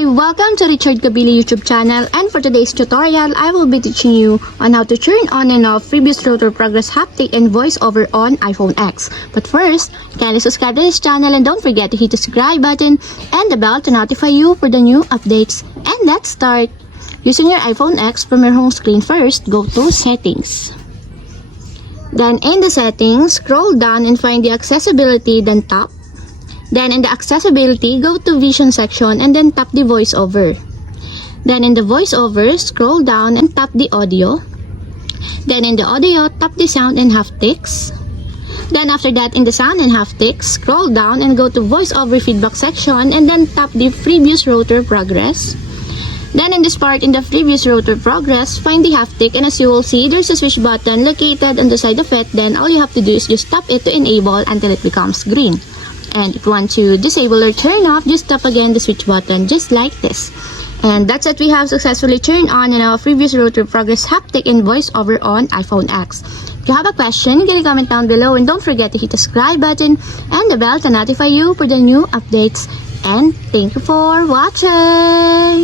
Hi! Welcome to Richard Kabili YouTube channel, and for today's tutorial, I will be teaching you on how to turn on and off previous rotor progress haptic and voiceover on iPhone X. But first, kindly subscribe to this channel and don't forget to hit the subscribe button and the bell to notify you for the new updates. And let's start! Using your iPhone X, from your home screen first, go to Settings. Then in the Settings, scroll down and find the Accessibility, then tap. Then in the accessibility, go to vision section and then tap the voiceover. Then in the voiceover, scroll down and tap the audio. Then in the audio, tap the sound and haptics. Then after that, in the sound and haptics, scroll down and go to voiceover feedback section and then tap the previous rotor progress. Then in this part, in the previous rotor progress, find the haptic, and as you will see, there's a switch button located on the side of it. Then all you have to do is just tap it to enable until it becomes green. And if you want to disable or turn off, just tap again the switch button just like this. And that's it, we have successfully turned on and our previous rotor progress haptic and voiceover on iPhone X. If you have a question, get a comment down below and don't forget to hit the subscribe button and the bell to notify you for the new updates. And thank you for watching!